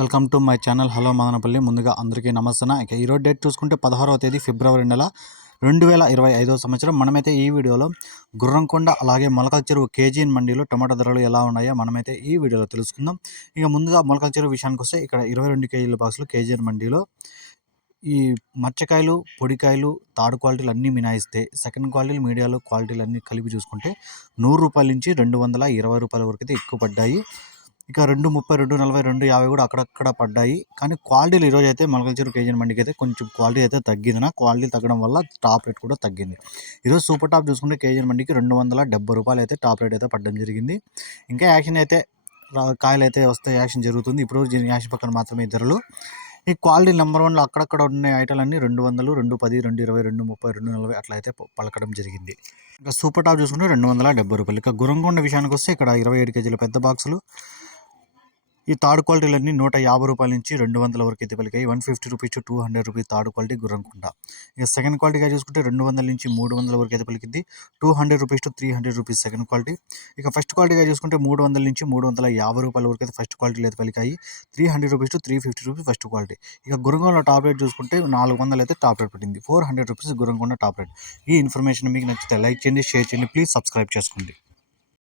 Welcome to my channel. Hello Madanapalle. ముందుగా అందరికీ నమస్తే ఇక ఈరోజు డేట్ చూసుకుంటే పదహారవ తేదీ ఫిబ్రవరి నెల రెండు వేల ఇరవై ఐదో సంవత్సరం. మనమైతే ఈ వీడియోలో గుర్రంకొండ అలాగే మొలకల చెరువు కేజీఎన్ మండీలో టమాటా ధరలు ఎలా ఉన్నాయో మనమైతే ఈ వీడియోలో తెలుసుకుందాం. ఇక ముందుగా మొలకల చెరువు విషయానికి వస్తే ఇక్కడ ఇరవై రెండు కేజీల బాక్సులు కేజీఎన్ మండీలో. ఈ మచ్చకాయలు పొడికాయలు థర్డ్ క్వాలిటీలు అన్నీ మినాయిస్తే సెకండ్ క్వాలిటీలు మీడియాలో క్వాలిటీలు అన్నీ కలిపి చూసుకుంటే నూరు రూపాయల నుంచి రెండు వందల ఇరవై రూపాయల వరకు అయితే ఎక్కువ పడ్డాయి. ఇక రెండు ముప్పై రెండు నలభై రెండు యాభై కూడా అక్కడక్కడ పడ్డాయి. కానీ క్వాలిటీలు ఈరోజు అయితే మొలకల్చూరు కేజీ మండికి అయితే కొంచెం క్వాలిటీ అయితే తగ్గింది. నా క్వాలిటీ తగ్గడం వల్ల టాప్ రేట్ కూడా తగ్గింది. ఈరోజు సూపర్ టాప్ చూసుకుంటే కేజీ మండికి రెండు వందల డెబ్బై రూపాయలు అయితే టాప్ రేట్ అయితే పడడం జరిగింది. ఇంకా యాక్షన్ అయితే కాయలు అయితే వస్తే యాక్షన్ జరుగుతుంది. ఇప్పుడు యాక్షన్ పక్కన మాత్రమే ధరలు. ఈ క్వాలిటీ నెంబర్ వన్లో అక్కడక్కడ ఉన్న ఐటలన్నీ రెండు వందలు రెండు పది రెండు ఇరవై రెండు ముప్పై రెండు నలభై అట్లా అయితే పలకడం జరిగింది. ఇంకా సూపర్ టాప్ చూసుకుంటే రెండు వందల డెబ్బై రూపాయలు. ఇక గురంగొండ విషయానికి వస్తే ఇక్కడ ఇరవై ఏడు కేజీల పెద్ద బాక్సులు. ఈ థర్డ్ క్వాలిటీలన్నీ నూట యాభై రూపాయల నుంచి రెండు వందల వరకు అయితే పలికాయి. One fifty rupees two hundred rupees third quality Gurramkunta. ఇక సెకండ్ క్వాలిటీగా చూసుకుంటే రెండు వందల నుంచి మూడు వందల వరకు అయితే పలికింది two hundred rupees to three hundred rupees second quality. ఇక ఫస్ట్ క్వాలిటీగా చూసుకుంటే మూడు వందల నుంచి మూడు వందల యాభై రూపాయల వరకు అయితే ఫస్ట్ క్వాలిటీలు అయితే పలికాయి. Three hundred rupees to three fifty rupees first quality. ఇక గురంగొండ టాప్ రేట్ చూసుకుంటే నాలుగు వందలు అయితే టాప్ రేట్ పెట్టింది. Four hundred rupees Gurramkonda top rate. ఈ ఇన్ఫర్మేషన్ మీకు నచ్చితే లైక్ చేయండి షేర్ చేయండి ప్లీజ్ సబ్స్క్రైబ్ చేసుకోండి.